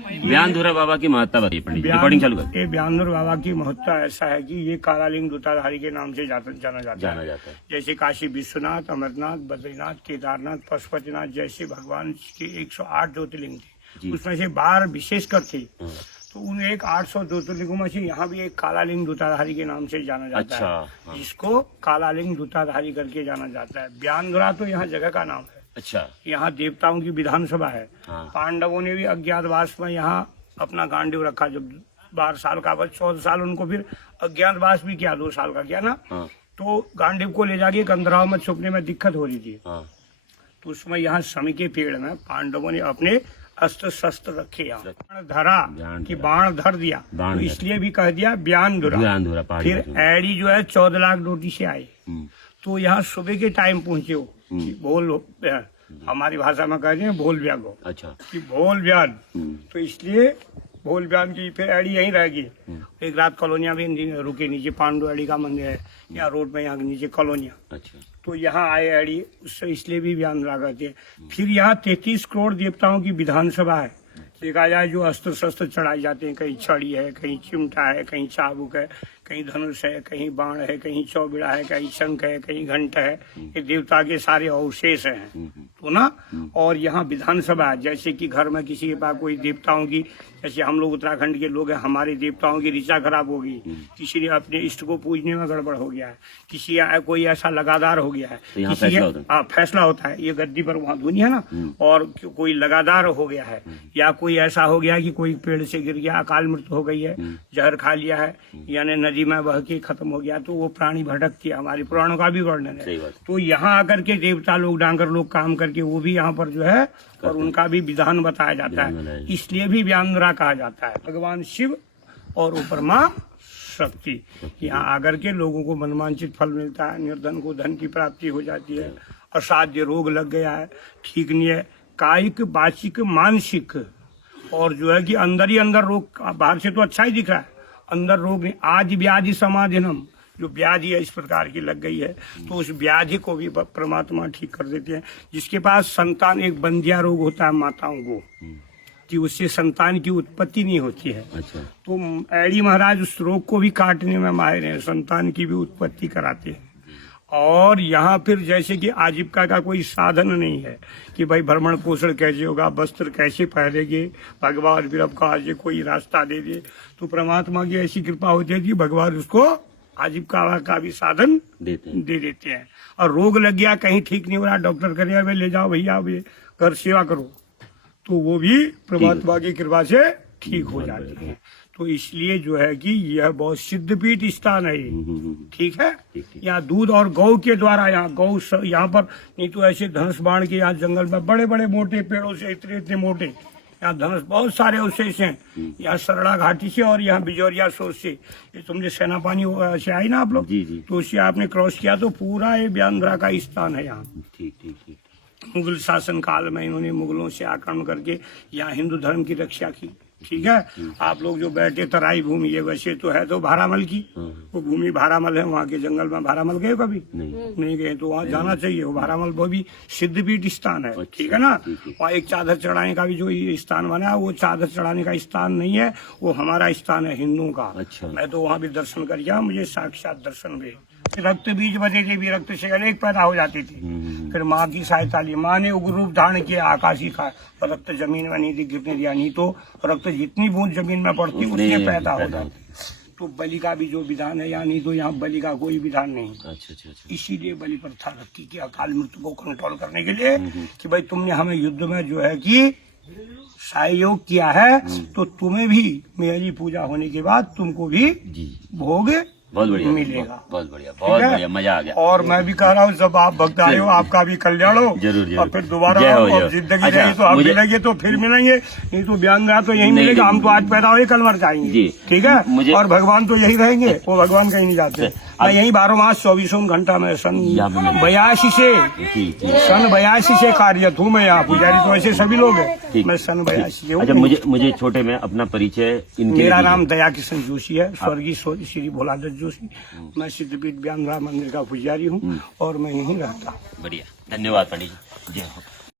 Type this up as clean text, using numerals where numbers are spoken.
ब्यानधुरा बाबा की महत्ता बताइए पंडित जी, रिकॉर्डिंग चालू कर। ये ब्यानधुरा बाबा की महत्ता ऐसा है कि ये कालालिंग दूताधारी के नाम से जाना जाता है। जैसे काशी विश्वनाथ, अमरनाथ, बद्रीनाथ, केदारनाथ, पशुपतिनाथ जैसे भगवान के 108 ज्योतिर्लिंग थे, उसमें से 12 विशेषकर थे। तो उन 800 ज्योतिर्लिंगों में से यहाँ भी एक कालालिंग दूताधारी के नाम से जाना जाता है, जिसको कालालिंग दूताधारी करके जाना जाता है। ब्यानधुरा तो यहाँ जगह का नाम है। अच्छा, यहाँ देवताओं की विधानसभा है। पांडवों ने भी अज्ञातवास में यहाँ अपना गांडीव रखा। जब 12 साल का बच्चा, 14 साल उनको फिर अज्ञातवास भी किया, 2 साल का किया ना, तो गांडीव को ले जाके कंदराव में छुपने में दिक्कत हो रही थी। तो उसमें यहाँ समी के पेड़ में पांडवों ने अपने अस्त्र शस्त्र रखे, यहाँ धरा कि बाण धर दिया, तो इसलिए भी कह दिया ब्यानधुरा। फिर एडी जो है 14 लाख डोटी से आए, तो यहाँ सुबह के टाइम पहुंचे हो, भोल, हमारी भाषा में कहते हैं भोल ब्यान को। अच्छा, कि भोल ब्यान, तो इसलिए भोल ब्यान की फिर एडी यहीं रहेगी। एक रात कॉलोनिया भी रुके, नीचे पांडु एडी का मंदिर है, यहाँ रोड में, यहाँ नीचे कॉलोनिया। अच्छा, तो यहाँ आए एडी, उससे इसलिए भी ब्यानधुरा कहते हैं। फिर यहाँ 33 करोड़ देवताओं की विधानसभा है। देखा जाए जो अस्त्र शस्त्र चढ़ाए जाते हैं, कहीं छड़ी है, कहीं चिमटा है, कहीं चाबुक है, कहीं धनुष है, कहीं बाण है, कहीं चौबिड़ा है, कहीं शंख है, कहीं घंट है, ये देवता के सारे अवशेष हैं, तो ना। और यहाँ विधानसभा है, जैसे कि घर में किसी के पास कोई देवताओं की, जैसे हम लोग उत्तराखंड के लोग हैं, हमारे देवताओं की ऋचा खराब होगी, किसी ने अपने इष्ट को पूजने में गड़बड़ हो गया है, किसी कोई ऐसा लगातार हो गया है, किसी फैसला होता है, ये गद्दी पर वहाँ दुनिया ना, और कोई लगातार हो गया है, या कोई ऐसा हो गया कि कोई पेड़ से गिर गया, अकाल मृत्यु हो गई है, जहर खा लिया है, यानी नदी में बह के खत्म हो गया, तो वो प्राणी भटकती है, हमारी पुराणों का भी वर्णन है। तो यहाँ आकर के देवता लोग, डांगर लोग काम करके वो भी यहाँ पर जो है, और उनका भी विधान बताया जाता है, इसलिए भी ब्यानधुरा कहा जाता है। भगवान शिव और ऊपर माँ शक्ति, यहाँ आकर के लोगों को मनवांछित फल मिलता है, निर्धन को धन की प्राप्ति हो जाती है, असाध्य रोग लग गया है, ठीक नहीं है, कायिक, वाचिक, मानसिक, और जो है कि अंदर ही अंदर रोग, बाहर से तो अच्छा ही दिख रहा है, अंदर रोग नहीं। आज व्याधि समाधिनम, जो व्याधि है इस प्रकार की लग गई है, तो उस व्याधि को भी परमात्मा ठीक कर देते हैं। जिसके पास संतान, एक बंदिया रोग होता है माताओं को, कि उससे संतान की उत्पत्ति नहीं होती है। अच्छा, तो एडी महाराज उस रोग को भी काटने में माहिर हैं, संतान की भी उत्पत्ति कराते हैं। और यहाँ फिर जैसे कि आजीविका का कोई साधन नहीं है कि भाई भ्रमण पोषण कैसे होगा, वस्त्र कैसे पहनेंगे, भगवान फिर अब कहा कोई रास्ता दे दे, तो परमात्मा की ऐसी कृपा होती है कि भगवान उसको आजीविका का भी साधन दे देते हैं। और रोग लग गया, कहीं ठीक नहीं हो रहा, डॉक्टर करेगा भाई ले जाओ भैया, घर सेवा करो, तो वो भी परमात्मा की कृपा से ठीक हो जाती है। तो इसलिए जो है कि यह बहुत सिद्धपीठ स्थान है, ठीक है। यहाँ दूध और गौ के द्वारा, यहाँ गौ यहाँ पर, नहीं तो ऐसे धनुष बाण के यहाँ जंगल में बड़े बड़े मोटे पेड़ों से, इतने इतने मोटे, यहाँ धनुष बहुत सारे अवशेष हैं, यहाँ सरड़ा घाटी से और यहाँ बिजौरिया सोच से, ये तुमने सेना पानी से आई ना आप लोग, तो उससे आपने क्रॉस किया, तो पूरा ये ब्यानधुरा का स्थान है यहाँ। मुगल शासन काल में इन्होंने मुगलों से आक्रमण करके यहाँ हिंदू धर्म की रक्षा की, ठीक है। आप लोग जो बैठे तराई भूमि, ये वैसे तो है तो भारामल की, वो भूमि भारामल है, वहाँ के जंगल में भारामल गए कभी? नहीं गए, तो वहाँ जाना चाहिए। वो भारामल वो भी सिद्धपीठ स्थान है, ठीक है ना। वहाँ एक चादर चढ़ाने का भी जो स्थान बना है, वो चादर चढ़ाने का स्थान नहीं है, वो हमारा स्थान है हिंदुओं का। मैं तो वहाँ भी दर्शन कर गया, मुझे साक्षात दर्शन हुए। रक्त बीज बने थे भी, रक्त से अनेक पैदा हो जाती थी, फिर माँ की सहायता ली, माँ ने उग्र रूप धारण किया, आकाशी का रक्त जमीन में नहीं गिरने दिया, नहीं तो रक्त जितनी बूंद जमीन में पड़ती उतनी पैदा हो जाती। तो बलि का भी जो विधान है यहाँ, नहीं तो यहाँ बलि का कोई विधान नहीं। अच्छा। इसीलिए बलि प्रथा रखी कि अकाल मृत्यु को कंट्रोल करने के लिए, कि भाई तुमने हमें युद्ध में जो है कि सहयोग किया है, तो तुम्हें भी मेरी पूजा होने के बाद तुमको भी भोग बहुत बढ़िया मिलेगा। बहुत बढ़िया, मजा आ गया। और मैं भी कह रहा हूँ, जब आप भक्त आए हो, आपका भी कल्याण हो, जरूर। और फिर दोबारा जिंदगी रही तो आप मिलेंगे, तो फिर मिलेंगे, नहीं तो ब्यानधुरा तो यही मिलेगा। हम तो आज पैदा हुए, कल मर जाएंगे, ठीक है। और भगवान तो यही रहेंगे, वो भगवान कहीं नहीं जाते। मैं यही 12 मास 24 घंटा में सन 82 से कार्यरत हूँ मैं यहाँ। पुजारी तो ऐसे सभी लोग हैं, मैं सन 82 हूँ। अच्छा, मुझे छोटे में अपना परिचय, मेरा नाम दया किशन जोशी है, स्वर्गीय श्री भोलादत्त जोशी। मैं सिद्धपीठ ब्यानधुरा मंदिर का पुजारी हूँ और मैं यहीं रहता हूँ। बढ़िया, धन्यवाद पंडित जी।